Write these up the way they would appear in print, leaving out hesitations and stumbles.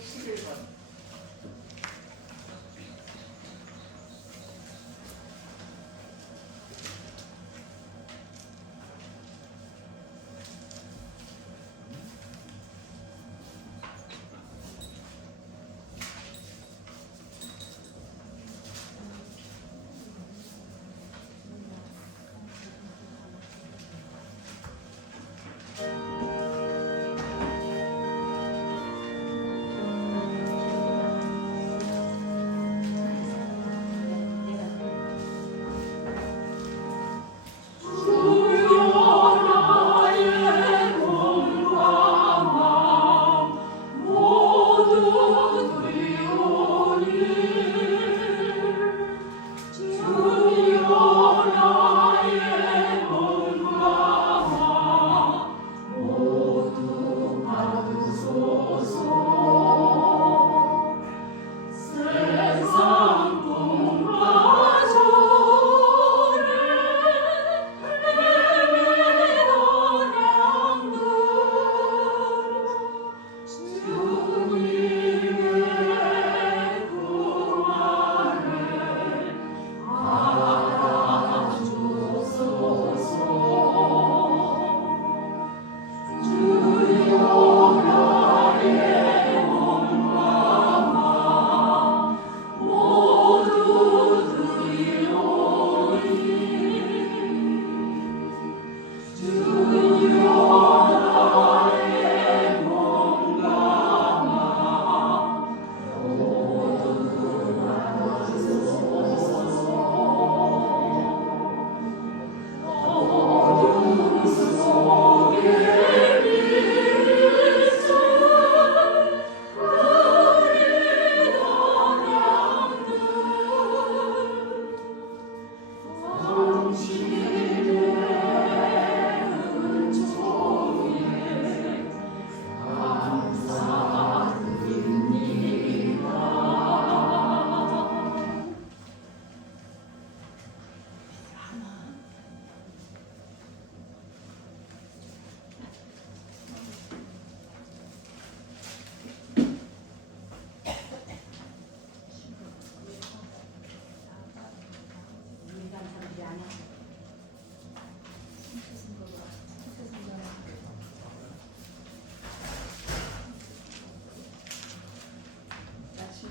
111번.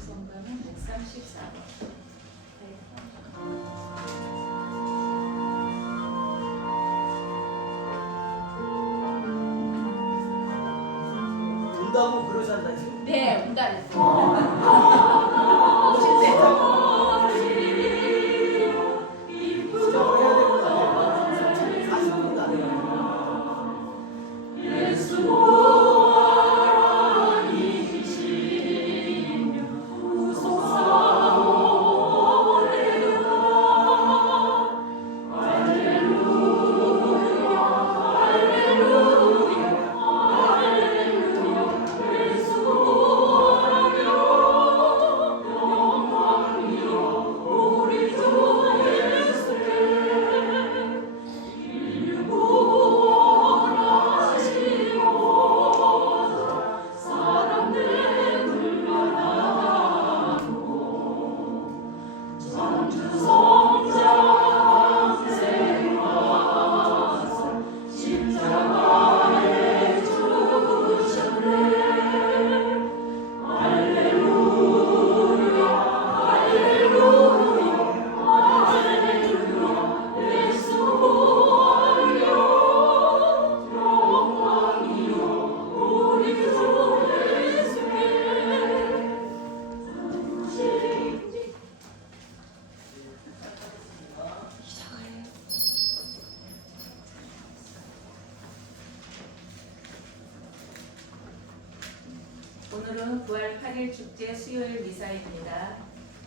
정답은 134번. 운다고 그러셨나 지금? 네, 운다랬어요. 시작을 해야 될 것 같아요. 40분도 안 돼요. 오늘은 부활 8일 축제 수요일 미사입니다.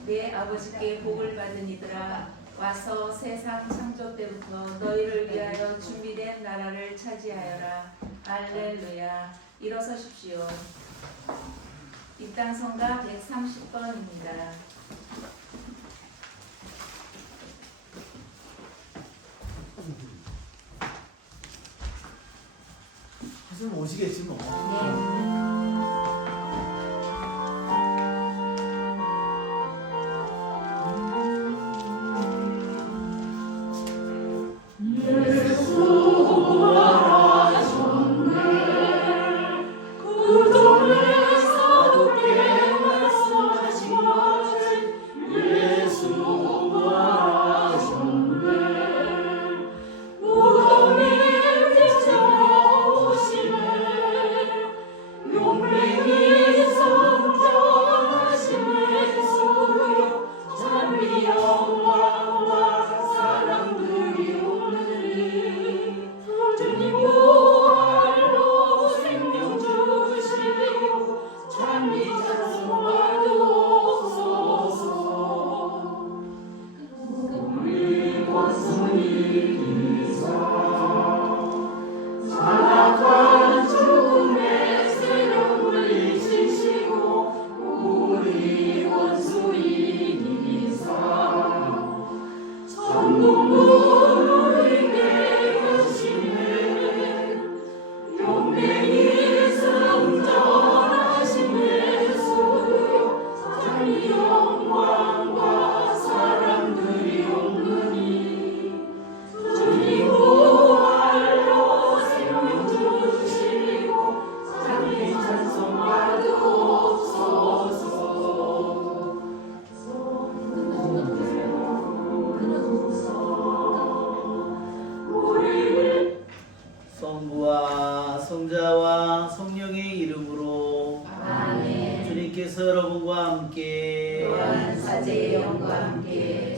내 아버지께 복을 받은 이들아, 와서 세상 창조 때부터 너희를 위하여 준비된 나라를 차지하여라. 할렐루야. 일어서십시오. 입당성가 130번입니다. 무슨 오시겠지 뭐. 네.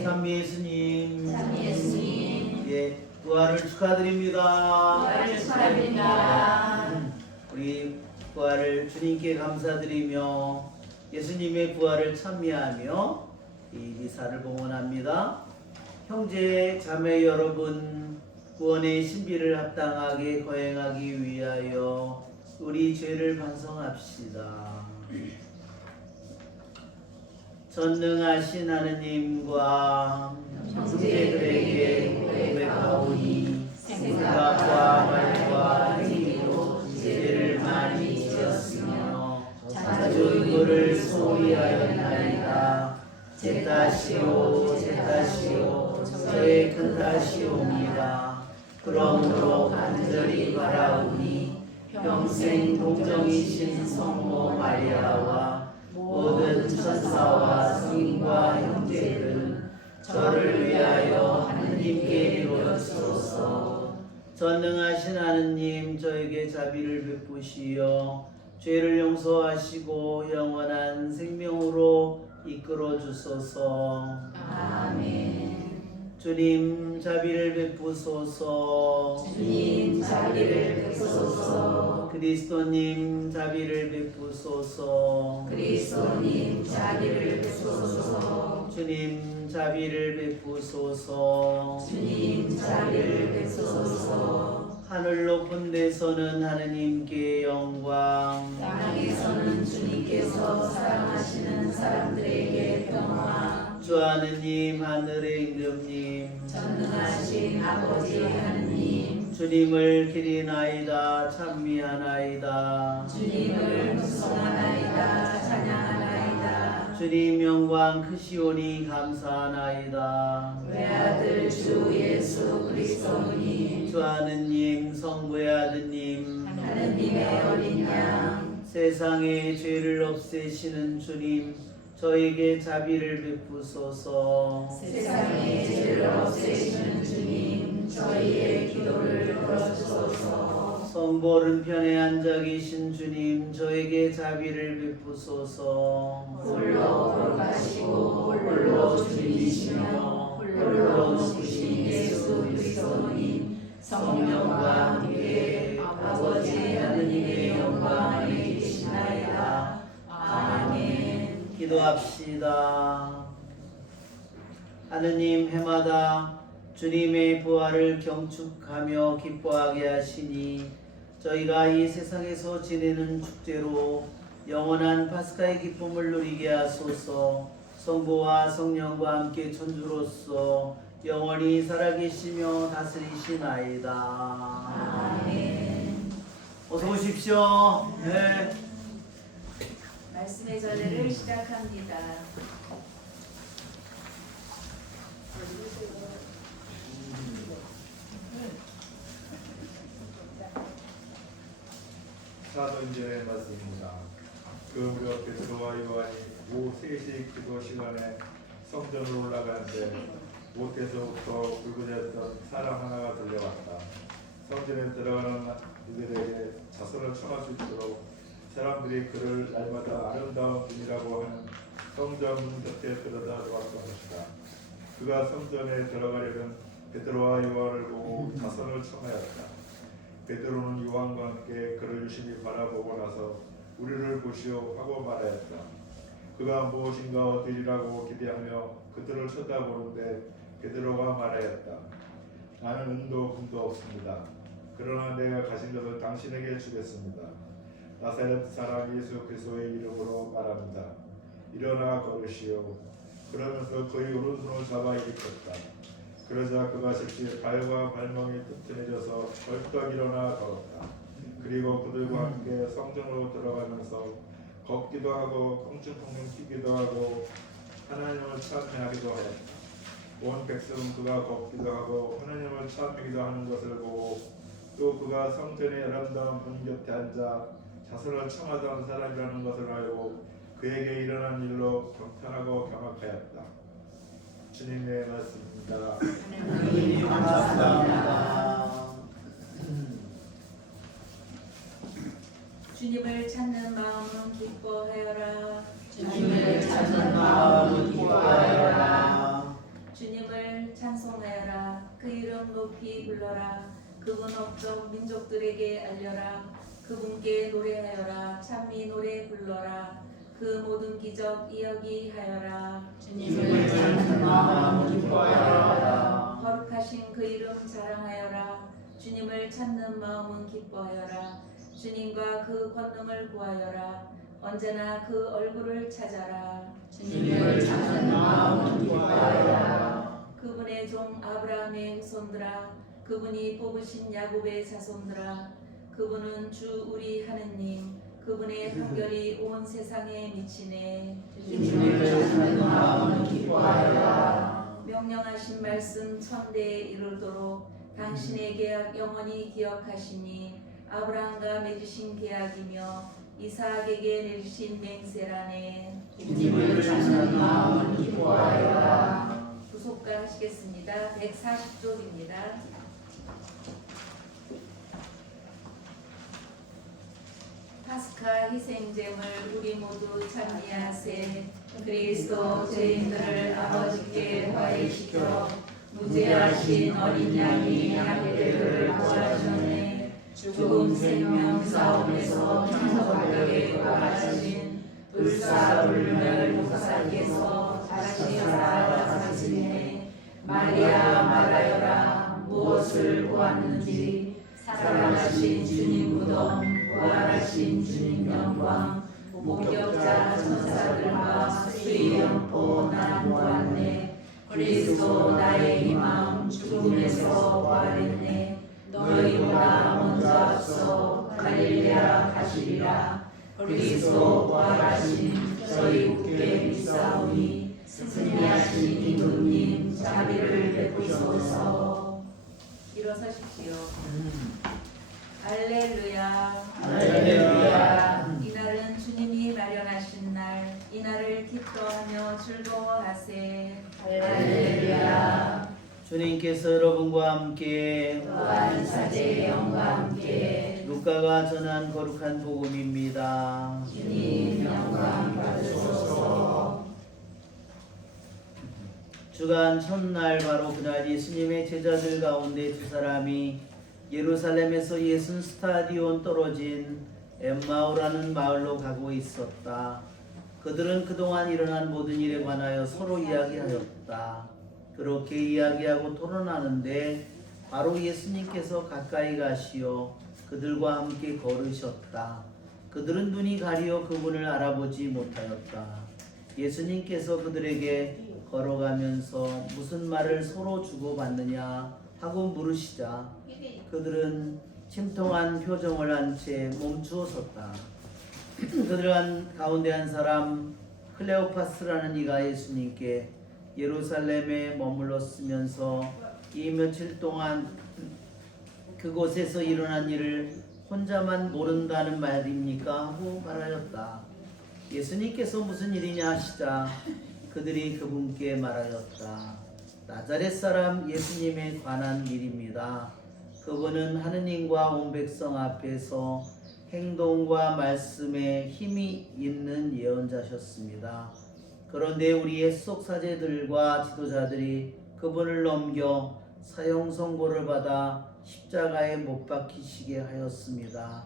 찬미 예수님. 찬미 예수님. 예, 부활을 축하드립니다. 부활을 축하드립니다. 우리 부활을 주님께 감사드리며 예수님의 부활을 찬미하며 이 미사를 봉헌합니다. 형제 자매 여러분, 구원의 신비를 합당하게 거행하기 위하여 우리 죄를 반성합시다. 전능하신 하느님과 형제들에게 고백하오니 생각과 말과 행위로 죄를 많이 지었으며 자주 이거를 소홀히 하였나이다. 제 탓이요 제 탓이요 저의 큰 탓이옵니다. 그러므로 간절히 바라오니 평생 동정이신 성모 마리아와 모든 천사와 성인과 형제들은 저를 위하여 하느님께 이루어주소서. 전능하신 하느님, 저에게 자비를 베푸시어 죄를 용서하시고 영원한 생명으로 이끌어 주소서. 아멘. 주님 자비를 베푸소서. 주님 자비를 베푸소서. 그리스도님 자비를 베푸소서. 그리스도님 자비를 베푸소서. 주님 자비를 베푸소서. 주님 자비를 베푸소서. 하늘 높은 데서는 하느님께 영광, 땅에서는 주님께서 사랑하시는 사람들에게 평화. 주 하느님 하늘의 임금님, 전능하신 아버지 하느님, 주님을 기리나이다 찬미하나이다. 주님을 묵송하나이다 찬양하나이다. 주님 영광 크시오니 감사하나이다. 외아들 주 예수 그리스도님, 주 하느님 성부의 아드님, 하느님의 어린 양, 세상의 죄를 없애시는 주님, 저에게 자비를 베푸소서. 세상의 죄를 없애시는 주님, 저희의 기도를 들어주소서. 성보른편에 앉아 계신 주님, 저에게 자비를 베푸소서. 홀로 거룩하시고 홀로 주님이시며 홀로 높으신 예수 그리스도님, 성령과 함께 아버지 하느님의 영광에 계시나이다. 아멘. 기도합시다. 하느님, 해마다 주님의 부활을 경축하며 기뻐하게 하시니 저희가 이 세상에서 지내는 축제로 영원한 파스카의 기쁨을 누리게 하소서. 성부와 성령과 함께 천주로서 영원히 살아계시며 다스리시나이다. 아멘. 어서 오십시오. 네. 말씀의 전해를 시작합니다. 사도행전의 말씀입니다. 그 무렵 베드로와 요한이 오후 3시 기도 시간에 성전으로 올라가는데 못에서부터 굴부짖었던 사람 하나가 들려왔다. 성전에 들어가는 이들에게 자선을 청할 수 있도록 사람들이 그를 날마다 아름다운 분이라고 하는 성전 문 곁에 들여다 놓았던 것이다. 그가 성전에 들어가려면 베드로와 요한을 보고 자선을 청하였다. 베드로는 요한과 함께 그를 유심히 바라보고 나서 우리를 보시오 하고 말하였다. 그가 무엇인가 얻으리라고 기대하며 그들을 쳐다보는데 베드로가 말하였다. 나는 은도 금도 없습니다. 그러나 내가 가진 것을 당신에게 주겠습니다. 나사렛 사람 예수 그리스도의 이름으로 말합니다. 일어나 걸으시오. 그러면서 그의 오른손을 잡아 일으켰다. 그러자 그가 즉시 발과 발목이 튼튼해져서 벌떡 일어나 걸었다. 그리고 그들과 함께 성전으로 들어가면서 걷기도 하고 껑충껑충 뛰기도 하고 하나님을 찬양하기도 하였다. 온 백성은 그가 걷기도 하고 하나님을 찬양하기도 하는 것을 보고 또 그가 성전의 아름다운 문 곁에 앉아 자선을 청하던 사람이라는 것을 알고 그에게 일어난 일로 경탄하고 경악하였다. 주님의 말씀입니다. 하느님 감사합니다. 주님을 찾는 마음은 기뻐하여라. 주님을 찾는 마음은 기뻐하여라. 높이 불러라. 그분 업적 민족들에게 알려라. 그분께 노래하여라. 찬미 노래 불러라. 그 모든 기적 이야기하여라. 주님을 찾는 마음 기뻐하여라. 거룩하신 그 이름 자랑하여라. 주님을 찾는 마음은 기뻐하여라. 주님과 그 권능을 구하여라. 언제나 그 얼굴을 찾아라. 주님을 찾는 마음 기뻐하여라. 그분의 종 아브라함의 후손들아, 그분이 뽑으신 야곱의 자손들아, 그분은 주 우리 하느님, 그분의 판결이 온 세상에 미치네. 주님을 찾는 마음 기뻐하여라. 명령하신 말씀 천대에 이르도록 당신의 계약 영원히 기억하시니 아브라함과 맺으신 계약이며 이삭에게 내리신 맹세라네. 주님을 찾는 마음 기뻐하여라. 구속가 하시겠습니다. 140쪽입니다. 파스카 희생제물 우리 모두 찬미하세. 그리스도 죄인들을 아버지께 화해시켜 무죄하신 어린 양이 양떼를 구하셨네. 죽음 생명 싸움에서 천사벽에 구하신 불사불멸 목사께서 다시 살아사시네. 마리아 말하여라. 무엇을 보았는지. 살아가신 주님 무덤, 부활하신 주님 영광, 목격자 천사들과 수의 영포 난 보았네. 그리스도 나의 희망, 죽음에서 부활했네. 너희보다 먼저 앞서 갈릴레아 가시리라. 그리스도 부활하신 저희 굳게 믿사오니 승리하신 이분님 자비를 베푸소서. 일어서십시오. 할렐루야. 할렐루야. 이날은 주님이 마련하신 날, 이날을 기뻐하며 즐거워하세. 할렐루야. 주님께서 여러분과 함께 또한 사제의 영과 함께 루카가 전한 거룩한 복음입니다. 주님 영광 받으소서. 주간 첫날 바로 그날 예수님의 제자들 가운데 두 사람이 예루살렘에서 예순 스타디온 떨어진 엠마오라는 마을로 가고 있었다. 그들은 그동안 일어난 모든 일에 관하여 서로 이야기하였다. 그렇게 이야기하고 토론하는데 바로 예수님께서 가까이 가시어 그들과 함께 걸으셨다. 그들은 눈이 가리어 그분을 알아보지 못하였다. 예수님께서 그들에게 걸어가면서 무슨 말을 서로 주고받느냐 하고 물으시자 그들은 침통한 표정을 한 채 멈추어 섰다. 그들 가운데 한 사람 클레오파스라는 이가 예수님께 예루살렘에 머물렀으면서 이 며칠 동안 그곳에서 일어난 일을 혼자만 모른다는 말입니까? 하고 말하였다. 예수님께서 무슨 일이냐 하시자 그들이 그분께 말하였다. 나자렛 사람 예수님에 관한 일입니다. 그분은 하느님과 온 백성 앞에서 행동과 말씀에 힘이 있는 예언자셨습니다. 그런데 우리 옛속 사제들과 지도자들이 그분을 넘겨 사형 선고를 받아 십자가에 못 박히시게 하였습니다.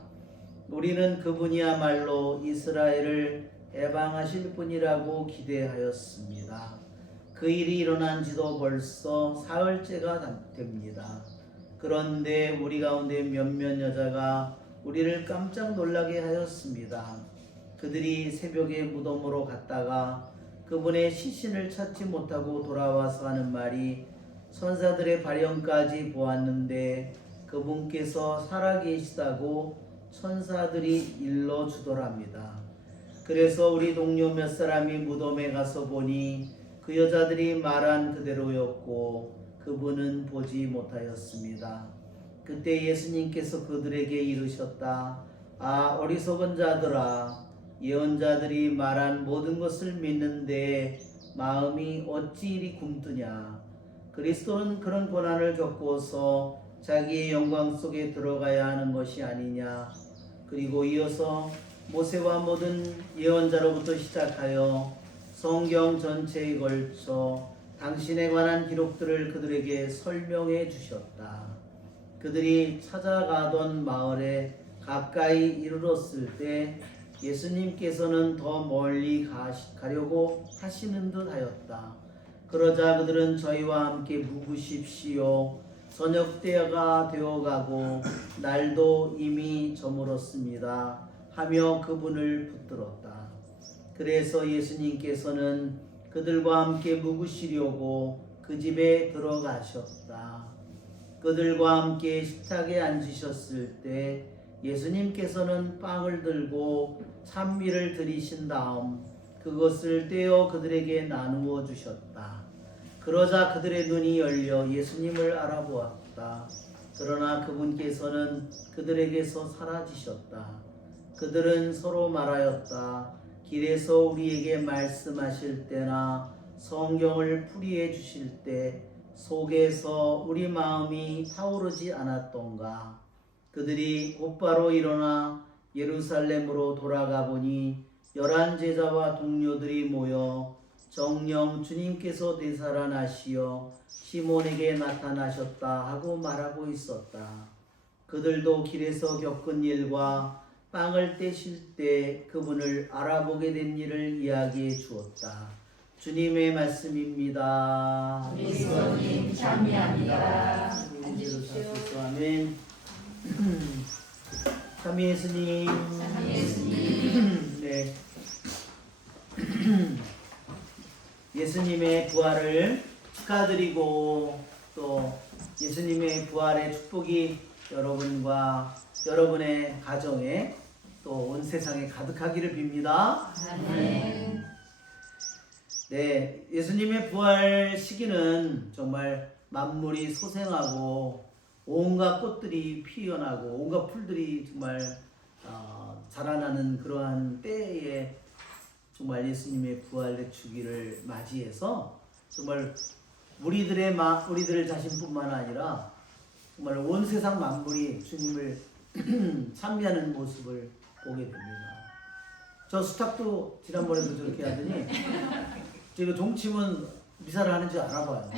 우리는 그분이야말로 이스라엘을 해방하실 분이라고 기대하였습니다. 그 일이 일어난 지도 벌써 사흘째가 됩니다. 그런데 우리 가운데 몇몇 여자가 우리를 깜짝 놀라게 하였습니다. 그들이 새벽에 무덤으로 갔다가 그분의 시신을 찾지 못하고 돌아와서 하는 말이 천사들의 발령까지 보았는데 그분께서 살아계시다고 천사들이 일러주더랍니다. 그래서 우리 동료 몇 사람이 무덤에 가서 보니 그 여자들이 말한 그대로였고 그분은 보지 못하였습니다. 그때 예수님께서 그들에게 이르셨다. 아, 어리석은 자들아, 예언자들이 말한 모든 것을 믿는데 마음이 어찌 이리 굼뜨냐. 그리스도는 그런 고난을 겪고서 자기의 영광 속에 들어가야 하는 것이 아니냐. 그리고 이어서 모세와 모든 예언자로부터 시작하여 성경 전체에 걸쳐 당신에 관한 기록들을 그들에게 설명해 주셨다. 그들이 찾아가던 마을에 가까이 이르렀을 때 예수님께서는 더 멀리 가려고 하시는 듯 하였다. 그러자 그들은 저희와 함께 묵으십시오. 저녁 때가 되어가고 날도 이미 저물었습니다. 하며 그분을 붙들었다. 그래서 예수님께서는 그들과 함께 묵으시려고 그 집에 들어가셨다. 그들과 함께 식탁에 앉으셨을 때 예수님께서는 빵을 들고 찬미를 드리신 다음 그것을 떼어 그들에게 나누어 주셨다. 그러자 그들의 눈이 열려 예수님을 알아보았다. 그러나 그분께서는 그들에게서 사라지셨다. 그들은 서로 말하였다. 길에서 우리에게 말씀하실 때나 성경을 풀이해 주실 때 속에서 우리 마음이 타오르지 않았던가. 그들이 곧바로 일어나 예루살렘으로 돌아가 보니 11 제자와 동료들이 모여 정녕 주님께서 되살아나시어 시몬에게 나타나셨다 하고 말하고 있었다. 그들도 길에서 겪은 일과 빵을 떼실 때 그분을 알아보게 된 일을 이야기해 주었다. 주님의 말씀입니다. 그리스도님 찬미합니다. 앉으십시오. 아멘. 참미 예수님. 네. 예수님의 부활을 축하드리고 또 예수님의 부활의 축복이 여러분과 여러분의 가정에 또 온 세상에 가득하기를 빕니다. 아멘. 네, 예수님의 부활 시기는 정말 만물이 소생하고 온갖 꽃들이 피어나고 온갖 풀들이 정말 자라나는 그러한 때에 정말 예수님의 부활의 주기를 맞이해서 정말 우리들 자신뿐만 아니라 정말 온 세상 만물이 주님을 찬미하는 모습을 보게 됩니다. 저 수탉도 지난번에도 저렇게 하더니 지금 동치면 미사를 하는지 알아봐요.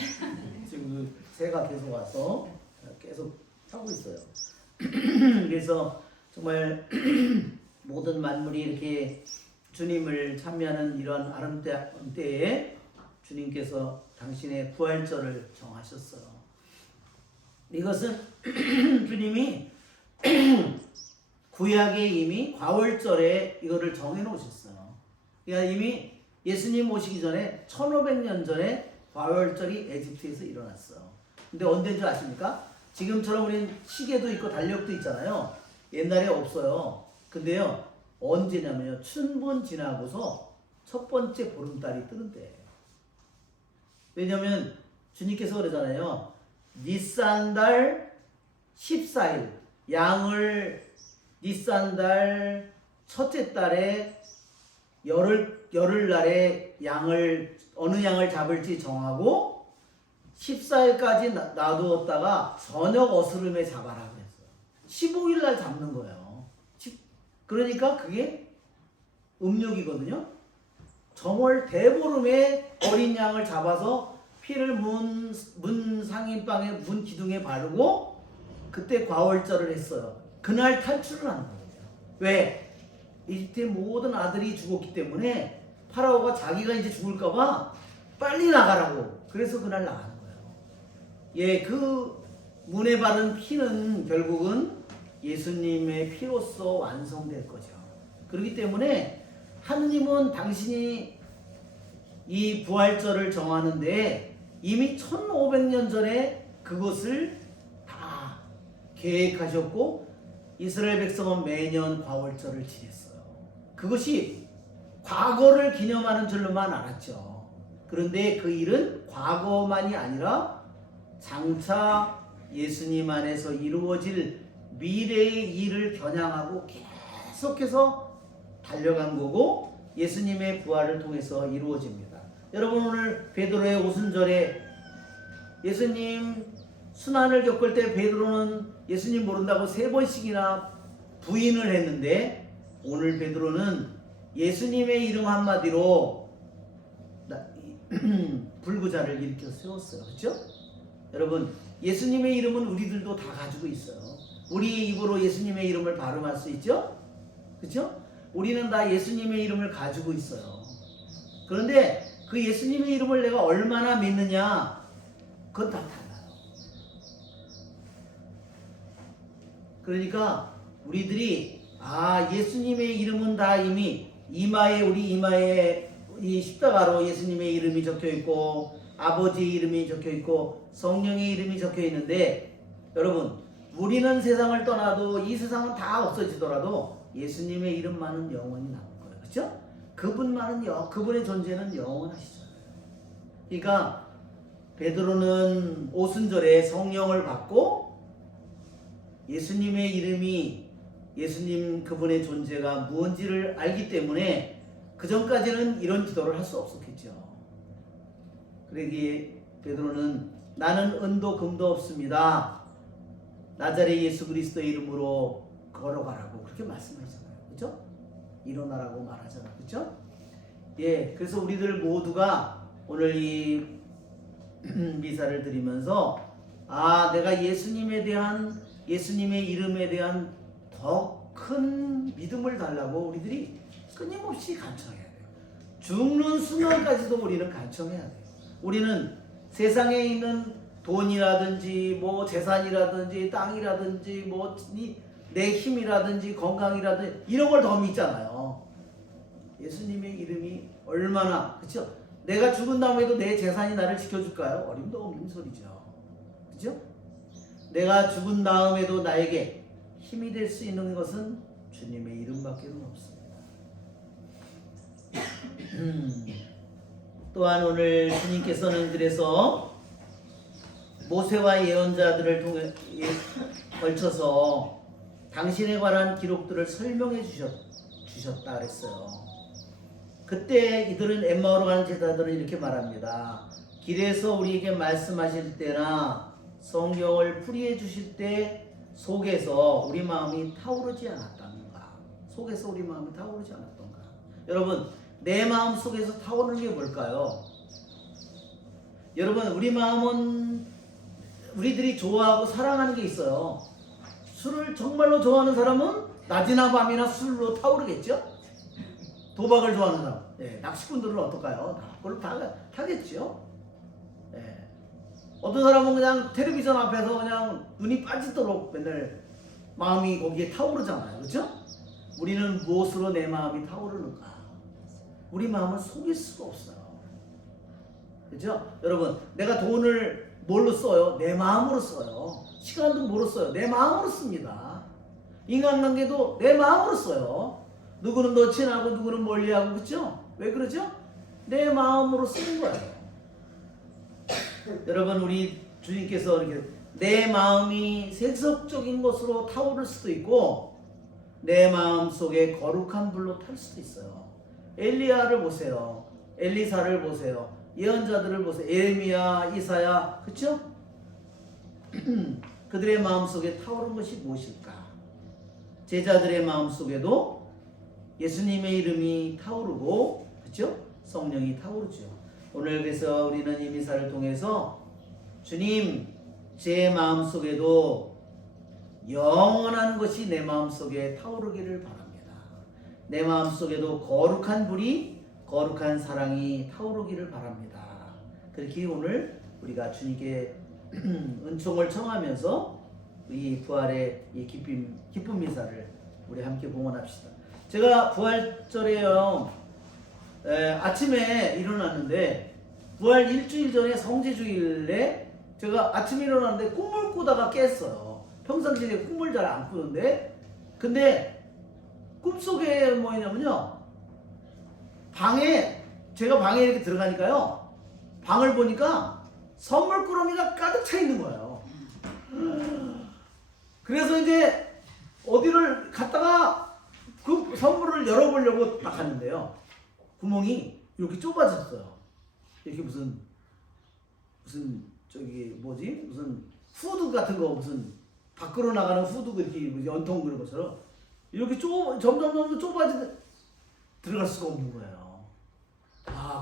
지금 그 새가 계속 와서 계속 하고 있어요. 그래서 정말 모든 만물이 이렇게 주님을 찬미하는 이런 아름다운 때에 주님께서 당신의 부활절을 정하셨어요. 이것은 주님이 구약에 이미 과월절에 이거를 정해 놓으셨어요. 그러니까 이미 예수님 오시기 전에 1500년 전에 과월절이 에집트에서 일어났어요. 근데 언제인 줄 아십니까? 지금처럼 우리는 시계도 있고 달력도 있잖아요. 옛날에 없어요. 근데요, 언제냐면요, 춘분 지나고서 첫 번째 보름달이 뜨는 때예요. 왜냐면 주님께서 그러잖아요. 니산달 14일 양을 니산달 첫째 달에 열흘날에 양을 어느 양을 잡을지 정하고 14일까지 놔두었다가 저녁 어스름에 잡아라고 했어요. 15일날 잡는 거예요. 그러니까 그게 음력이거든요. 정월 대보름에 어린 양을 잡아서 피를 문 상인방에 문 기둥에 바르고 그때 과월절을 했어요. 그날 탈출을 하는 거예요. 왜? 이집트의 모든 아들이 죽었기 때문에 파라오가 자기가 이제 죽을까봐 빨리 나가라고. 그래서 그날 나가는 거예요. 예, 그 문에 바른 피는 결국은 예수님의 피로서 완성될 거죠. 그렇기 때문에 하느님은 당신이 이 부활절을 정하는데 이미 1500년 전에 그것을 다 계획하셨고 이스라엘 백성은 매년 과월절을 지냈어요. 그것이 과거를 기념하는 줄로만 알았죠. 그런데 그 일은 과거만이 아니라 장차 예수님 안에서 이루어질 미래의 일을 겨냥하고 계속해서 달려간 거고 예수님의 부활을 통해서 이루어집니다. 여러분, 오늘 베드로의 오순절에 예수님 순환을 겪을 때 베드로는 예수님 모른다고 3번씩이나 부인을 했는데 오늘 베드로는 예수님의 이름 한마디로 불구자를 일으켜 세웠어요. 그렇죠? 여러분 예수님의 이름은 우리들도 다 가지고 있어요. 우리 입으로 예수님의 이름을 발음할 수 있죠? 그렇죠? 우리는 다 예수님의 이름을 가지고 있어요. 그런데 그 예수님의 이름을 내가 얼마나 믿느냐 그건 다 달라요. 그러니까 우리들이 예수님의 이름은 다 이미 우리 이마에 이 십자가로 예수님의 이름이 적혀 있고 아버지의 이름이 적혀 있고 성령의 이름이 적혀 있는데 여러분 우리는 세상을 떠나도 이 세상은 다 없어지더라도 예수님의 이름만은 영원히 남을 거예요. 그렇죠? 그분의 존재는 영원하시죠. 그러니까 베드로는 오순절에 성령을 받고 예수님의 이름이 예수님 그분의 존재가 무언지를 알기 때문에 그 전까지는 이런 기도를 할 수 없었겠죠. 그러기에 베드로는 나는 은도 금도 없습니다. 나자렛 예수 그리스도의 이름으로 걸어가라고 그렇게 말씀하잖아요. 그렇죠? 일어나라고 말하잖아요. 그렇죠? 예, 그래서 우리들 모두가 오늘 이 미사를 드리면서 내가 예수님의 이름에 대한 더 큰 믿음을 달라고 우리들이 끊임없이 간청해야 돼요. 죽는 순간까지도 우리는 간청해야 돼요. 우리는 세상에 있는 돈이라든지 뭐 재산이라든지 땅이라든지 뭐 내 힘이라든지 건강이라든지 이런 걸 더 믿잖아요. 예수님의 이름이 얼마나 그렇죠? 내가 죽은 다음에도 내 재산이 나를 지켜줄까요? 어림도 없는 소리죠. 그렇죠? 내가 죽은 다음에도 나에게 힘이 될 수 있는 것은 주님의 이름밖에 없습니다. 또한 오늘 주님께서는 그래서 모세와 예언자들을 통해 걸쳐서 당신에 관한 기록들을 설명해 주셨다 그랬어요. 그때 이들은 엠마오로 가는 제자들은 이렇게 말합니다. 길에서 우리에게 말씀하실 때나 성경을 풀이해 주실 때 속에서 우리 마음이 타오르지 않았던가? 속에서 우리 마음이 타오르지 않았던가? 여러분, 내 마음 속에서 타오르는 게 뭘까요? 여러분, 우리 마음은 우리들이 좋아하고 사랑하는 게 있어요. 술을 정말로 좋아하는 사람은 낮이나 밤이나 술로 타오르겠죠? 도박을 좋아하는 사람, 낚시꾼들은 어떨까요? 그걸 타겠죠? 어떤 사람은 그냥 텔레비전 앞에서 그냥 눈이 빠지도록 맨날 마음이 거기에 타오르잖아요. 그렇죠? 우리는 무엇으로 내 마음이 타오르는가? 우리 마음을 속일 수가 없어요. 그렇죠? 여러분, 내가 돈을 뭘로 써요? 내 마음으로 써요. 시간도 뭐로 써요? 내 마음으로 씁니다. 인간관계도 내 마음으로 써요. 누구는 더 친하고 누구는 멀리하고 그렇죠? 왜 그러죠? 내 마음으로 쓰는 거예요. 여러분, 우리 주님께서 이렇게 내 마음이 세속적인 것으로 타오를 수도 있고 내 마음 속에 거룩한 불로 탈 수도 있어요. 엘리야를 보세요. 엘리사를 보세요. 예언자들을 보세요. 예레미야, 이사야, 그렇죠? 그들의 마음 속에 타오른 것이 무엇일까? 제자들의 마음 속에도 예수님의 이름이 타오르고, 그렇죠? 성령이 타오르죠. 오늘 그래서 우리는 이 미사를 통해서 주님, 제 마음 속에도 영원한 것이 내 마음 속에 타오르기를 바랍니다. 내 마음 속에도 거룩한 불이, 거룩한 사랑이 타오르기를 바랍니다. 그렇게 오늘 우리가 주님께 은총을 청하면서 이 부활의 이 기쁨 미사를 우리 함께 봉헌합시다. 제가 부활절에요. 아침에 일어났는데 부활 일주일 전에 성지주일에 제가 아침에 일어났는데 꿈을 꾸다가 깼어요. 평상시에 꿈을 잘 안 꾸는데 근데 꿈속에 뭐냐면요, 제가 방에 이렇게 들어가니까요, 방을 보니까 선물 꾸러미가 가득 차 있는 거예요. 그래서 이제 어디를 갔다가 그 선물을 열어보려고 딱 갔는데요, 구멍이 이렇게 좁아졌어요. 이렇게 무슨 저기 뭐지? 무슨 후드 같은 거, 무슨 밖으로 나가는 후드 이렇게 연통 그런 것처럼 이렇게 점점 좁아지는데 들어갈 수가 없는 거예요.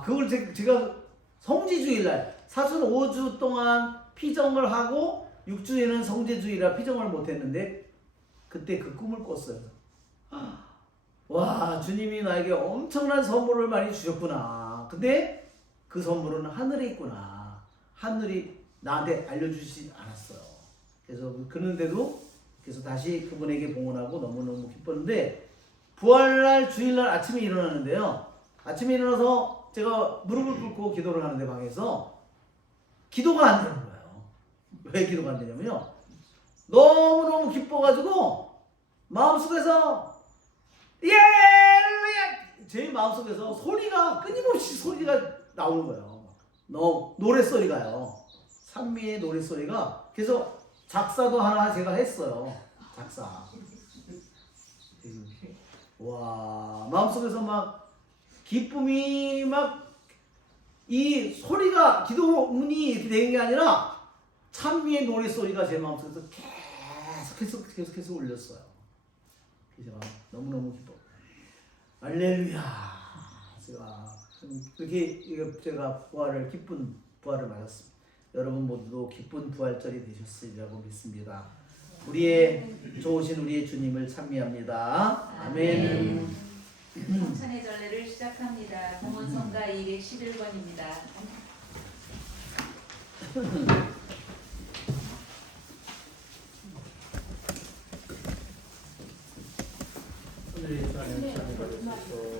그걸 제가 성지주일날 사순 5주 동안 피정을 하고 6주에는 성지주일이라 피정을 못했는데 그때 그 꿈을 꿨어요. 와, 주님이 나에게 엄청난 선물을 많이 주셨구나. 근데 그 선물은 하늘에 있구나. 하늘이 나한테 알려주시지 않았어요. 그래서 그런데도 그래서 다시 그분에게 봉헌하고 너무너무 기뻤는데 부활날 주일날 아침에 일어나는데요. 아침에 일어나서 제가 무릎을 꿇고 기도를 하는데 방에서 기도가 안 되는 거예요. 왜 기도가 안 되냐면요. 너무너무 기뻐가지고 마음속에서 제 마음속에서 소리가 끊임없이 소리가 나오는 거예요. 노랫소리가요. 찬미의 노랫소리가. 그래서 작사도 하나 제가 했어요. 작사. 와, 마음속에서 막 기쁨이 막 이 소리가 기도문이 이렇게 되는 게 아니라 찬미의 노랫소리가 제 마음속에서 계속해서 울렸어요. 제가 너무너무 기뻐. 할렐루야. 제가 기쁜 부활을 맞았습니다. 여러분 모두도 기쁜 부활절이 되셨으리라고 믿습니다. 좋으신 우리의 주님을 찬미합니다. 아멘. 성찬의 전례를 시작합니다. 봉헌성가 211번입니다. 오늘의 주안의 찬미 받으시고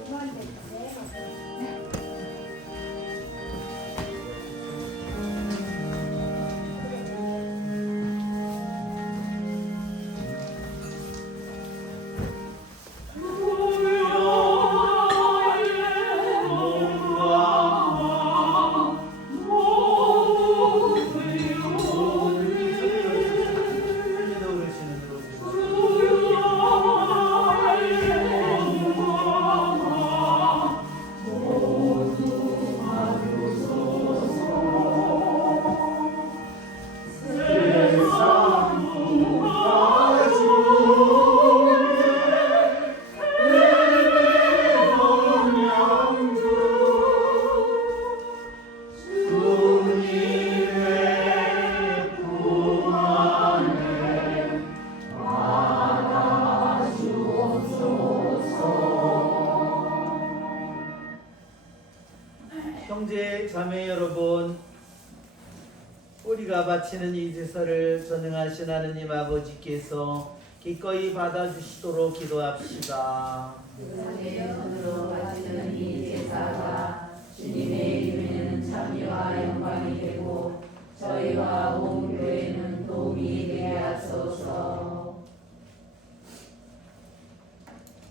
형제 자매 여러분, 우리가 바치는 이 제사를 전능하신 하느님 아버지께서 기꺼이 받아주시도록 기도합시다. 자매의 손으로 바치는 이 제사가 주님의 이름에는 참여와 영광이 되고 저희와 온 교회는 도움이 되게 하소서.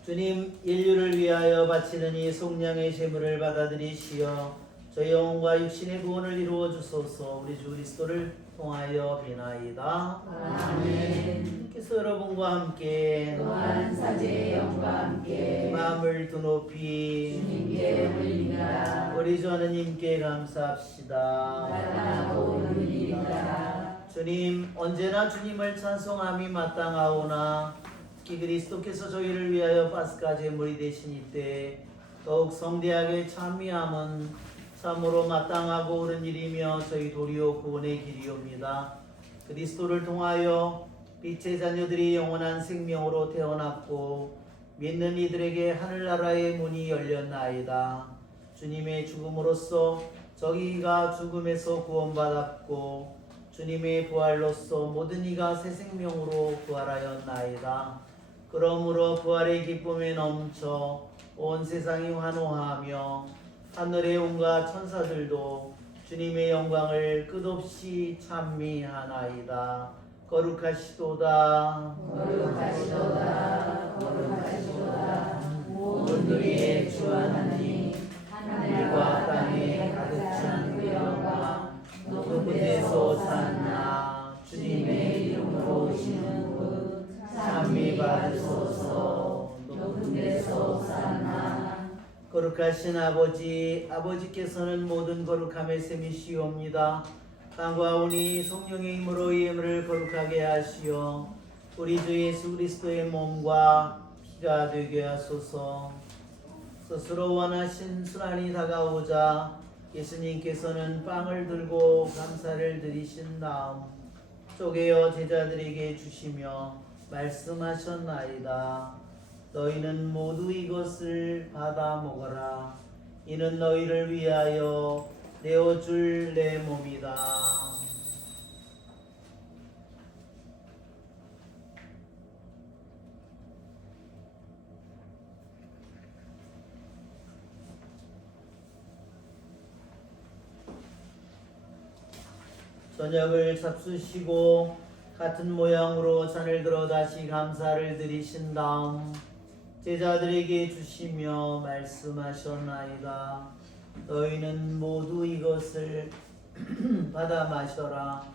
주님, 인류를 위하여 바치는 이 속량의 제물을 받아들이시어 저희 영혼과 육신의 구원을 이루어 주소서. 우리 주 그리스도를 통하여 비나이다. 아멘. 께서 여러분과 함께 또한 사제의 영과 함께 마음을 두 높이 주님께 올립니다. 우리 주 하느님께 감사합시다. 나타나고 오는 일입니다. 주님, 언제나 주님을 찬송함이 마땅하오나 특히 그리스도께서 저희를 위하여 파스카 제물이 되신 이때 더욱 성대하게 찬미함은 참으로 마땅하고 옳은 일이며 저희 도리어 구원의 길이옵니다. 그리스도를 통하여 빛의 자녀들이 영원한 생명으로 태어났고 믿는 이들에게 하늘나라의 문이 열렸나이다. 주님의 죽음으로써 저희가 죽음에서 구원받았고 주님의 부활로써 모든 이가 새 생명으로 부활하였나이다. 그러므로 부활의 기쁨에 넘쳐 온 세상이 환호하며 하늘의 온갖 천사들도 주님의 영광을 끝없이 찬미하나이다. 거룩하시도다. 거룩하시도다. 거룩하시도다. 모든 위에 주 하나님, 하늘과 땅에 가득 찬 그 영광, 높은 데서 오산나. 주님의 이름으로 오시는 분 찬미 받으소서. 높은 데서 오산나. 거룩하신 아버지께서는 모든 거룩함의 셈이시옵니다. 땅과 온이 성령의 힘으로 이 예물을 거룩하게 하시어 우리 주 예수 그리스도의 몸과 피가 되게 하소서. 스스로 원하신 순환이 다가오자 예수님께서는 빵을 들고 감사를 드리신 다음 쪼개어 제자들에게 주시며 말씀하셨나이다. 너희는 모두 이것을 받아 먹어라. 이는 너희를 위하여 내어줄 내 몸이다. 저녁을 잡수시고 같은 모양으로 잔을 들어 다시 감사를 드리신 다음 제자들에게 주시며 말씀하셨나이다. 너희는 모두 이것을 받아 마셔라.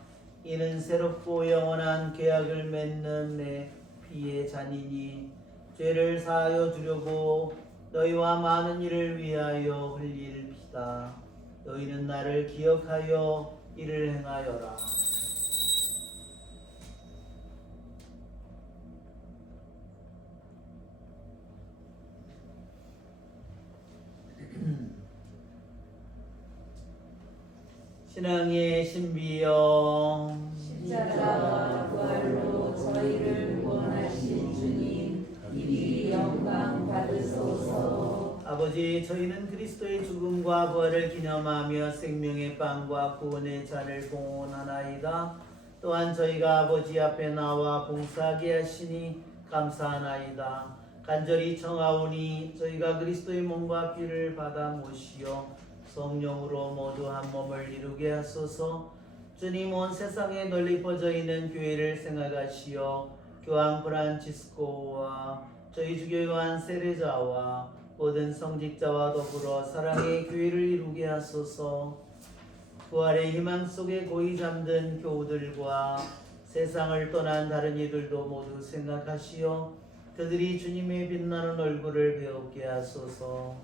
이는 새롭고 영원한 계약을 맺는 내 피의 잔이니 죄를 사하여 주려고 너희와 많은 이를 위하여 흘릴 피다. 너희는 나를 기억하여 이를 행하여라. 신앙의 신비여, 십자가와 부활로 저희를 구원하신 주님, 이리 영광 받으소서. 아버지, 저희는 그리스도의 죽음과 부활을 기념하며 생명의 빵과 구원의 잔을 봉헌하나이다. 또한 저희가 아버지 앞에 나와 봉사하게 하시니 감사하나이다. 간절히 청하오니 저희가 그리스도의 몸과 피를 받아 모시어 성령으로 모두 한 몸을 이루게 하소서. 주님, 온 세상에 널리 퍼져 있는 교회를 생각하시어 교황 프란치스코와 저희 주교 요한 세레자와 모든 성직자와 더불어 사랑의 교회를 이루게 하소서. 부활의 희망 속에 고이 잠든 교우들과 세상을 떠난 다른 이들도 모두 생각하시어 그들이 주님의 빛나는 얼굴을 배우게 하소서.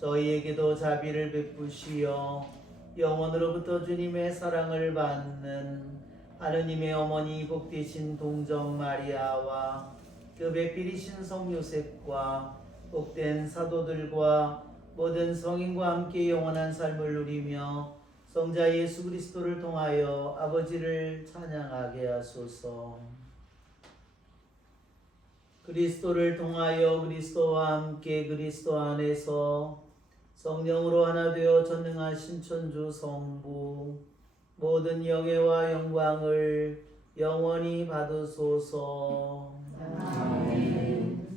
저희에게도 자비를 베푸시어 영원으로부터 주님의 사랑을 받는 하느님의 어머니 복되신 동정 마리아와 그 배필이신 성 요셉과 복된 사도들과 모든 성인과 함께 영원한 삶을 누리며 성자 예수 그리스도를 통하여 아버지를 찬양하게 하소서. 그리스도를 통하여 그리스도와 함께 그리스도 안에서 성령으로 하나 되어 전능하신 천주 성부 모든 영예와 영광을 영원히 받으소서. 아멘.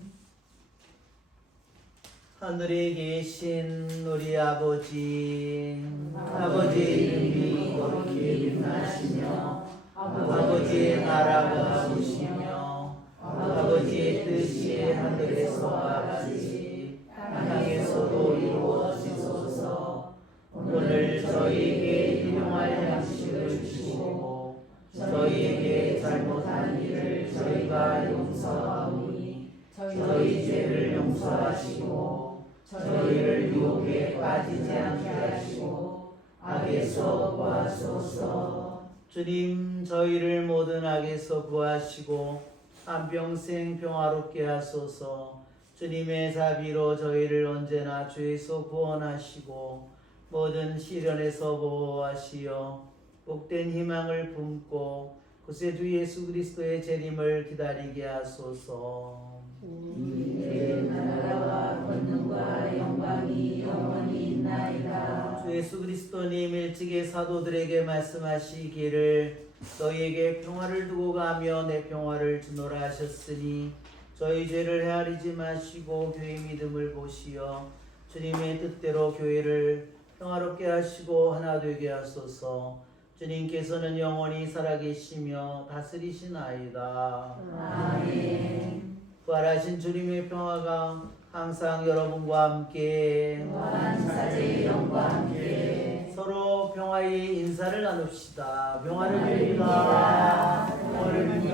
하늘에 계신 우리 아버지, 아버지의 이름이 거룩히 빛나시며 아버지의 나라가 오시며 아버지의 뜻이 하늘에서와 같이 땅에서도 이루어지소서. 오늘 저희에게 일용할 양식을 주시고 저희에게 잘못한 일을 저희가 용서하오니 저희 죄를 용서하시고 저희를 유혹에 빠지지 않게 하시고 악에서 구하소서. 주님, 저희를 모든 악에서 구하시고 한평생 평화롭게 하소서. 주님의 자비로 저희를 언제나 죄에서 구원하시고 모든 시련에서 보호하시어 복된 희망을 품고 구세주 예수 그리스도의 재림을 기다리게 하소서. 주의 나라와 권능과 영광이 영원히 있나이다. 주 예수 그리스도님 일찍이 사도들에게 말씀하시기를 너희에게 평화를 두고 가며 내 평화를 주노라 하셨으니 저희 죄를 헤아리지 마시고 교회의 믿음을 보시어 주님의 뜻대로 교회를 평화롭게 하시고 하나 되게 하소서. 주님께서는 영원히 살아계시며 다스리시나이다. 아멘. 부활하신 주님의 평화가 항상 여러분과 함께 무한 사제의 영과 함께 서로 평화의 인사를 나눕시다. 평화를 빕니다. 평화를 빕니다.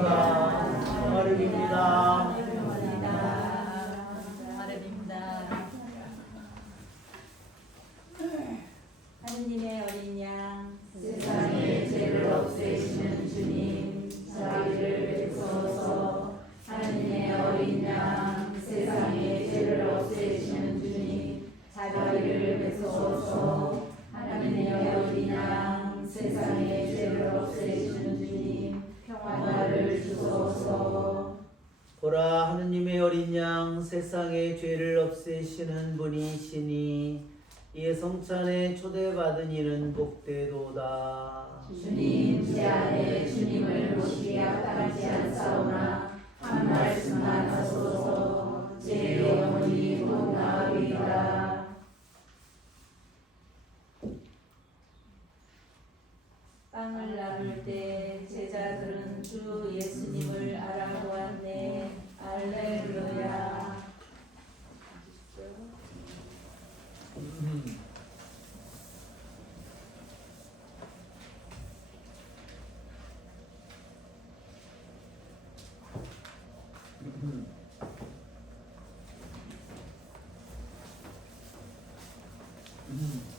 평화를 빕니다. 하느님의 어린 양, 세상의 죄를 없애시는 주님, 자비를 베푸소서. 하느님의 어린 양, 세상의 죄를 없애시는 주님, 자비를 베푸소서. 세상의 죄를 없애시는 분이시니 이에 성찬에 초대받은 이는 복되도다. 주님 제 안에 주님을 모시기 합당하지 않사오나 한 말씀만 하소서. 제 영혼이 곧 나으리이다. 빵을 나눌 때 제자들은 주 예수님을 알아보았네. 알렐루야.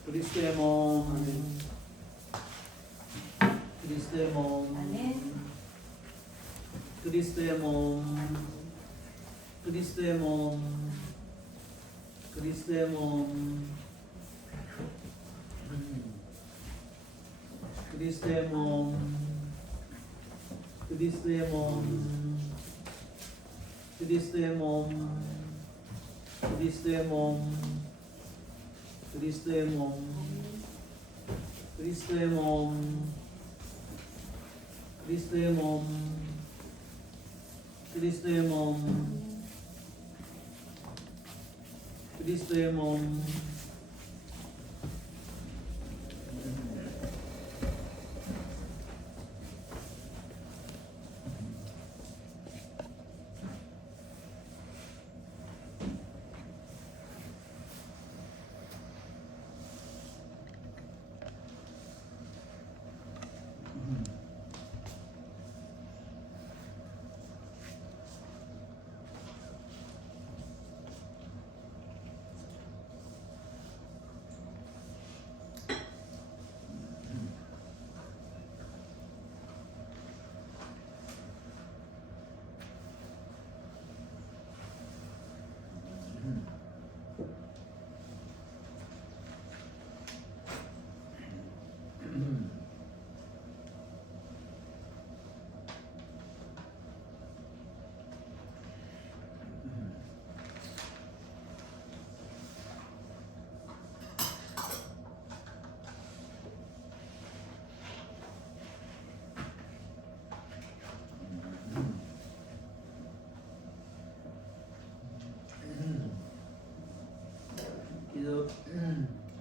그리스도의 몸, 그리스도의 몸, 아멘. 그리스도의 몸, 그리스도의 몸, 그리스도의 몸, 그리스도의 몸, 그리스도의 몸, 그리스도의 몸, 그리스도의 몸, 그리스도의 몸, 그리스도의 몸, 그리스도의 몸, 그리스도의 몸, 그리스도의 몸.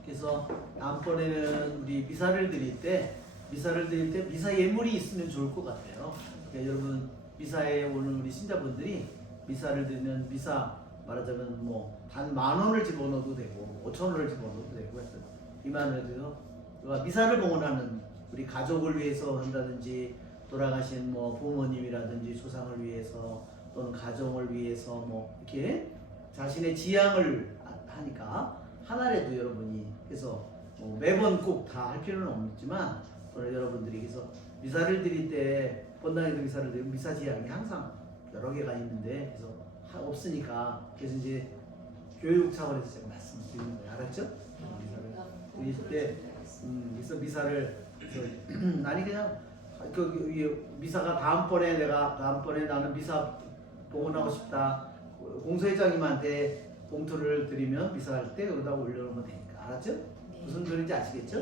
그래서 다음번에는 우리 미사를 드릴 때 미사 예물이 있으면 좋을 것 같아요. 그러니까 여러분 미사에 오는 우리 신자분들이 미사를 드리면 미사 말하자면 뭐 단 10,000원을 집어넣어도 되고 5,000원을 집어넣어도 되고 해서 이만을 해서 미사를 봉헌하는 우리 가족을 위해서 한다든지 돌아가신 뭐 부모님이라든지 조상을 위해서 또는 가정을 위해서 뭐 이렇게 자신의 지향을 하니까 하나라도 여러분이 그래서 매번 꼭 다 할 필요는 없지만 여러분들이 그래서 미사를 드릴 때 본당에서 미사를 드리면 미사 지향이 항상 여러 개가 있는데 그래서 없으니까 그래서 이제 교육 차원에서 제가 말씀드리는 거예요. 알았죠? 미사를 드릴 때 그래서 미사를 아니 그냥 그 미사가 다음번에 나는 미사 봉헌하고 싶다. 공소회장님한테 봉투를 드리면 미사할 때 여기다가 올려놓으면 되니까 알았죠? 무슨 소리인지 아시겠죠?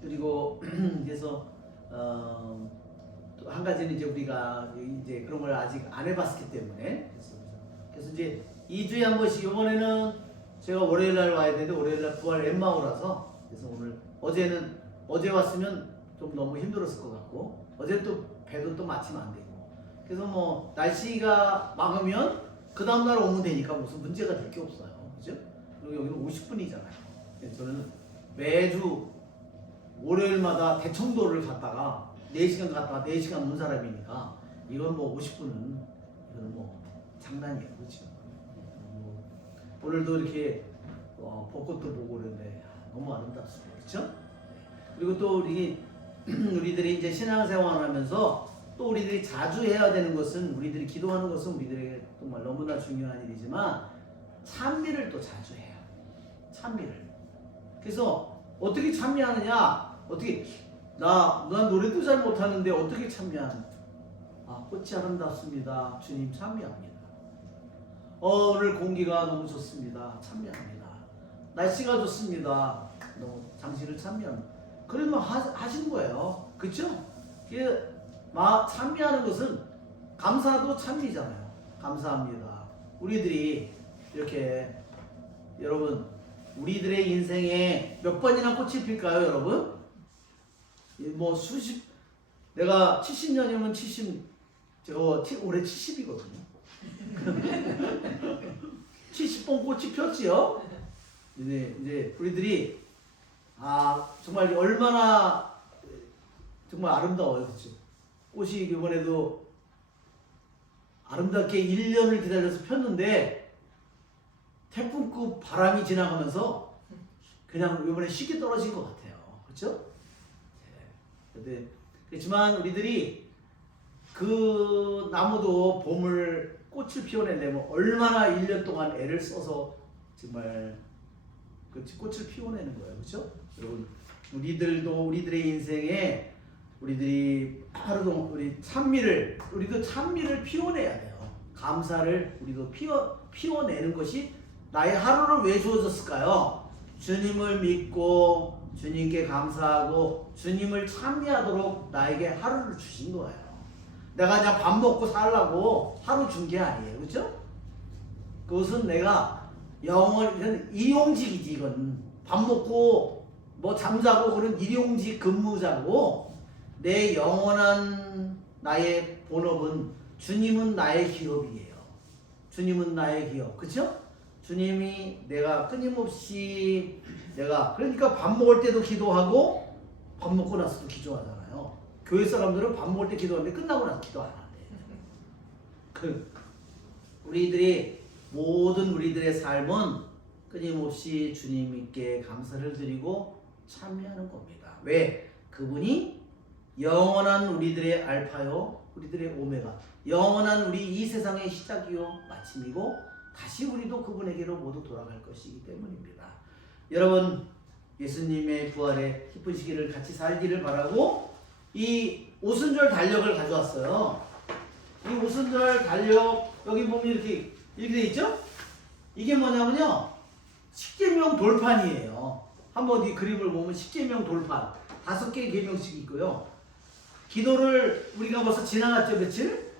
그리고 그래서 또 한 가지는 이제 우리가 이제 그런 걸 아직 안 해봤기 때문에 그래서 이제 2주에 한 번씩 이번에는 제가 월요일 날 와야 되는데 월요일 날 부활 엠마오라서 그래서 오늘 어제 왔으면 좀 너무 힘들었을 것 같고 어제 또 배도 또 마침 안 되고 그래서 뭐 날씨가 막으면 그 다음날 오면 되니까 무슨 문제가 될 게 없어요. 그죠? 그리고 여기는 50분이잖아요. 저는 매주 월요일마다 대청도를 갔다가 4시간 갔다가 4시간 온 사람이니까 이건 뭐 50분은 이건 뭐 장난이에요. 그렇죠? 오늘도 이렇게 벚꽃도 보고 그러는데 너무 아름답습니다. 그렇죠? 그리고 또 우리들이 이제 신앙생활을 하면서 또 우리들이 자주 해야 되는 것은 우리들이 기도하는 것은 우리들에게 정말 너무나 중요한 일이지만 찬미를 또 자주 해요. 찬미를. 그래서 어떻게 찬미하느냐? 어떻게 난 노래도 잘 못하는데 어떻게 찬미하느냐? 꽃이 아름답습니다. 주님 찬미합니다. 오늘 공기가 너무 좋습니다. 참여합니다. 날씨가 좋습니다. 너무 당신을 참여합니다. 그러면 하시는 거예요. 그렇죠? 참여하는 것은 감사도 참여잖아요. 감사합니다. 우리들이 이렇게 여러분 우리들의 인생에 몇 번이나 꽃이 필까요, 여러분? 뭐 내가 70년이면 올해 70이거든요. 70번 꽃이 폈지요? 이제 우리들이 정말 얼마나 정말 아름다워요, 그렇죠? 꽃이 이번에도 아름답게 1년을 기다려서 폈는데 태풍급 바람이 지나가면서 그냥 이번에 쉽게 떨어진 것 같아요, 그렇죠? 네. 그렇지만 우리들이 그 나무도 꽃을 피워내려면 얼마나 1년 동안 애를 써서 정말 꽃을 피워내는 거예요, 그렇죠? 여러분 우리들도 우리들의 인생에 우리들이 하루도 우리도 찬미를 피워내야 돼요. 감사를 우리도 피워내는 것이 나의 하루를 왜 주어졌을까요? 주님을 믿고 주님께 감사하고 주님을 찬미하도록 나에게 하루를 주신 거예요. 내가 그냥 밥 먹고 살라고 하루 준 게 아니에요, 그렇죠? 그것은 내가 이건 일용직이지. 이건 밥 먹고 뭐 잠자고 그런 일용직 근무자고, 내 영원한 나의 본업은 주님은 나의 기업이에요. 주님은 나의 기업, 그렇죠? 주님이 내가 끊임없이 그러니까 밥 먹을 때도 기도하고 밥 먹고 나서도 기도하잖아요. 교회 사람들은 밥 먹을 때 기도하는데 끝나고 나서 기도 안 한대. 모든 우리들의 삶은 끊임없이 주님께 감사를 드리고 참여하는 겁니다. 왜? 그분이 영원한 우리들의 알파요, 우리들의 오메가, 영원한 우리 이 세상의 시작이요 마침이고 다시 우리도 그분에게로 모두 돌아갈 것이기 때문입니다. 여러분, 예수님의 부활의 기쁜 시기를 같이 살기를 바라고 이 오순절 달력을 가져왔어요. 이 오순절 달력 여기 보면 이렇게 돼 있죠? 이게 뭐냐면요, 십계명 돌판이에요. 한번 이 그림을 보면 십계명 돌판 5개의 계명씩 있고요. 기도를 우리가 벌써 지나갔죠, 며칠?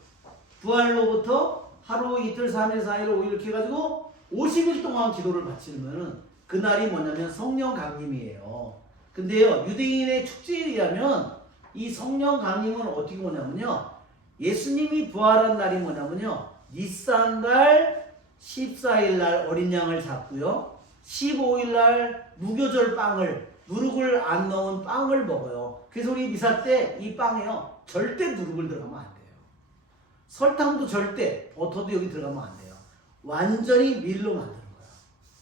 부활로부터 하루, 이틀, 3일, 4일, 5일 이렇게 해가지고 50일 동안 기도를 바치면은 그날이 뭐냐면 성령 강림이에요. 근데요, 유대인의 축제에 의하면 이 성령 강림은 어떻게 오냐면요, 예수님이 부활한 날이 뭐냐면요, 니산달 14일 날 어린 양을 잡고요, 15일 날 무교절 빵을, 누룩을 안 넣은 빵을 먹어요. 그래서 우리 미사 때 이 빵에요, 절대 누룩을 들어가면 안 돼요. 설탕도 절대, 버터도 여기 들어가면 안 돼요. 완전히 밀로 만드는 거야.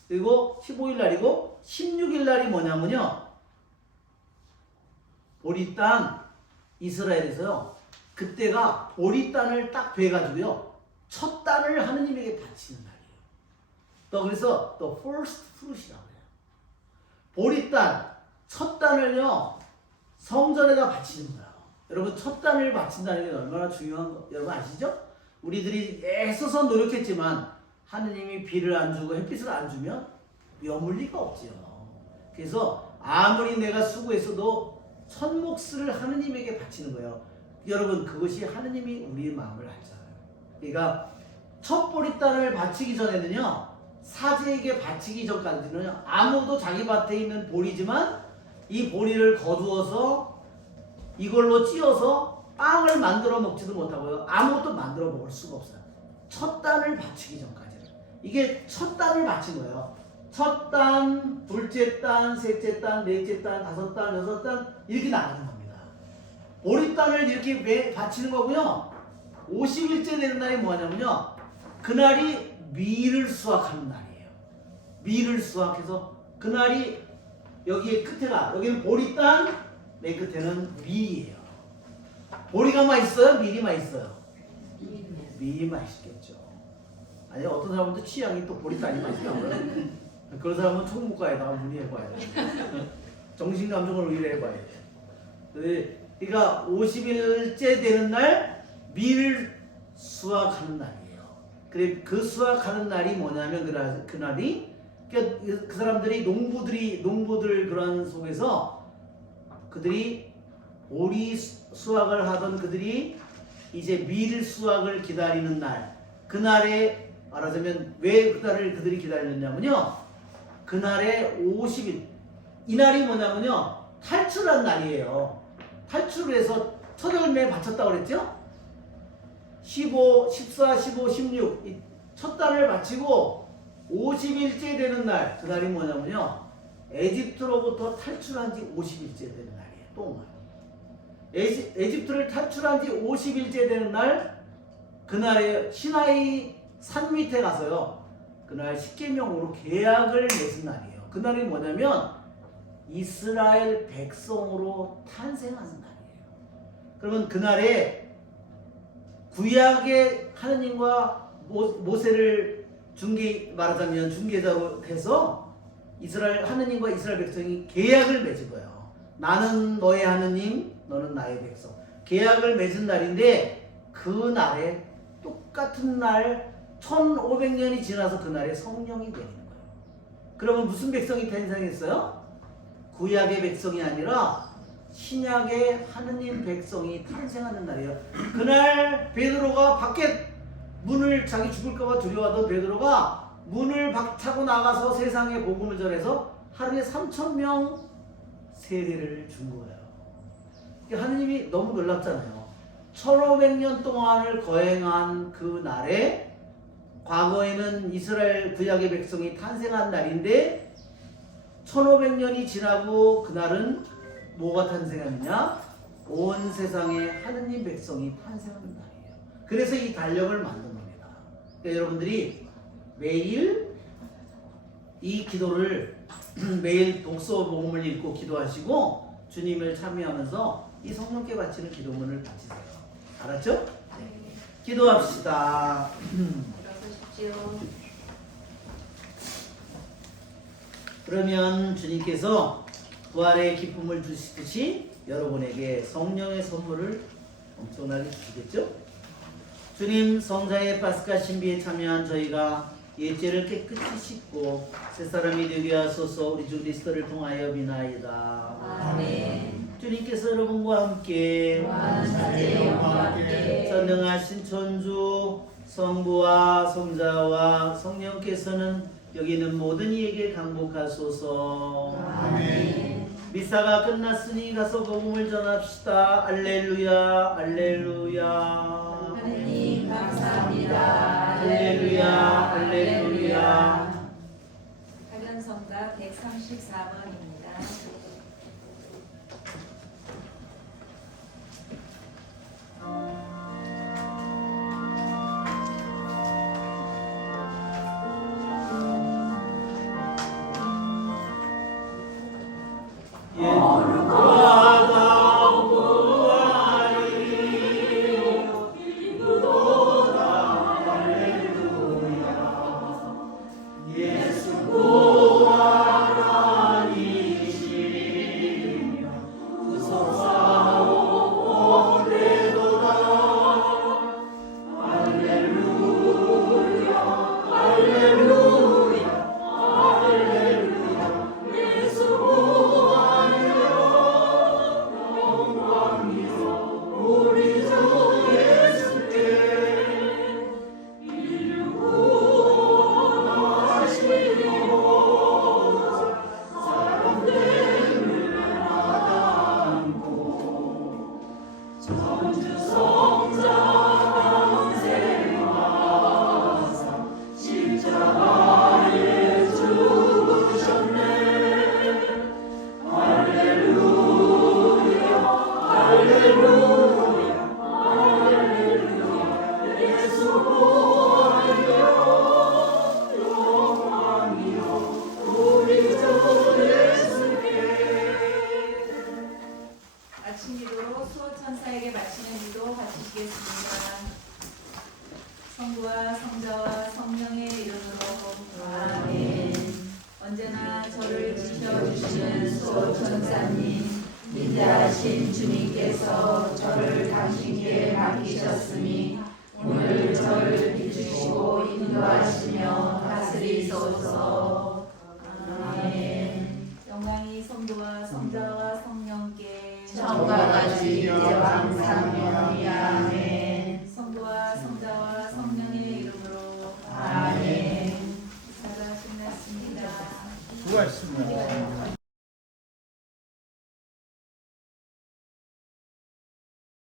그리고 15일 날이고 16일 날이 뭐냐면요, 보리땅, 이스라엘에서요, 그때가 보리땅을 딱 돼가지고요, 첫 단을 하느님에게 바치는 날이에요. 그래서 the first fruit이라고 해요. 보리땅, 첫 단을요, 성전에다 바치는 거예요. 여러분, 첫 단을 바친다는 게 얼마나 중요한 거 여러분 아시죠? 우리들이 애써서 노력했지만 하느님이 비를 안 주고 햇빛을 안 주면 여물 리가 없지요. 그래서 아무리 내가 수고했어도 첫 몫을 하느님에게 바치는 거예요. 여러분, 그것이 하느님이 우리의 마음을 알잖아요. 그러니까 첫 보리땅을 바치기 전에는요, 사제에게 바치기 전까지는요, 아무도 자기 밭에 있는 보리지만 이 보리를 거두어서 이걸로 찧어서 빵을 만들어 먹지도 못하고요, 아무것도 만들어 먹을 수가 없어요. 첫 단을 바치기 전까지는. 이게 첫 단을 바친 거예요. 첫 단, 둘째 단, 셋째 단, 넷째 단, 다섯 단, 여섯 단 이렇게 나가는 겁니다. 보리단을 이렇게 바치는 거고요. 50일째 되는 날이 뭐냐면요, 그날이 밀을 수확하는 날이에요. 밀을 수확해서 그날이 여기에 끝에가, 여기는 보리단, 맨 끝에는 밀이에요. 보리가 맛있어요? 밀이 맛있어요? 밀이 맛있겠죠. 아니, 어떤 사람은 취향이 또 보리단이 맛있다고요. 그런 사람은 총무과에다가 문의해봐야 돼. 정신감정을 의뢰해봐야 돼. 그러니까 50일째 되는 날 밀을 수확하는 날이에요. 그래 그 수확하는 날이 뭐냐면 그날이 그 사람들이 농부들 그런 속에서 그들이 오리 수확을 하던 그들이 이제 밀 수확을 기다리는 날, 그날에 말하자면 왜 그날을 그들이 기다렸냐면요, 그날에 50일, 이 날이 뭐냐면요 탈출한 날이에요. 탈출을 해서 첫 열매 바쳤다고 그랬죠? 15, 14, 15, 16 이 첫 달을 바치고 50일째 되는 날, 그 날이 뭐냐면요 에집트로부터 탈출한 지 50일째 되는 날이에요. 또 에집트를 탈출한 지 50일째 되는 날, 그날에 시나이 산 밑에 가서요 그날 십계명으로 계약을 맺은 날이에요. 그날이 뭐냐면 이스라엘 백성으로 탄생하는 날이에요. 그러면 그날에 구약의 하느님과 모세를 말하자면 중개자로 해서 하느님과 이스라엘 백성이 계약을 맺은 거예요. 나는 너의 하느님, 너는 나의 백성. 계약을 맺은 날인데 그 날에 똑같은 날 1500년이 지나서 그날에 성령이 내리는 거예요. 그러면 무슨 백성이 탄생했어요? 구약의 백성이 아니라 신약의 하느님 백성이 탄생하는 날이에요. 그날 베드로가 밖에 문을, 자기 죽을까봐 두려워하던 베드로가 문을 박차고 나가서 세상에 복음을 전해서 하루에 3,000명 세례를 준 거예요. 하느님이 너무 놀랍잖아요. 1500년 동안을 거행한 그 날에, 과거에는 이스라엘 구약의 백성이 탄생한 날인데 1500년이 지나고 그날은 뭐가 탄생하느냐? 온 세상에 하느님 백성이 탄생하는 날이에요. 그래서 이 달력을 만든 겁니다. 그러니까 여러분들이 매일 이 기도를 매일 독서 복음을 읽고 기도하시고 주님을 참여하면서 이 성령께 바치는 기도문을 바치세요. 알았죠? 네. 기도합시다. 일어서십시오. 그러면 주님께서 부활의 기쁨을 주시듯이 여러분에게 성령의 선물을 엄청나게 주시겠죠? 주님, 성자의 파스카 신비에 참여한 저희가 옛죄를 깨끗이 씻고 새사람이 되게 하소서. 우리 주 그리스도를 통하여 비나이다. 아멘. 주님께서 여러분과 함께 전능하신 천주 성부와 성자와 성령께서는 여기 있는 모든 이에게 강복하소서. 아멘. 미사가 끝났으니 가서 복음을 전합시다. 알렐루야, 알렐루야. 하느님 감사합니다. 할렐루야, 할렐루야. 가련성가 134번입니다. 아침 기도로 수호천사에게 바치는 기도 바치시겠습니다. 성부와 성자와 성령의 이름으로 아멘. 언제나 저를 지켜주시는 수호천사님, 인자하신 주님께서 저를 당신께 맡기셨으니 오늘 저를 비추시고 처음과 같이 이제와 항상 영원히 아멘. 성부와 성자와 성령의 이름으로 아멘. 기사가 끝났습니다. 수고하셨습니다.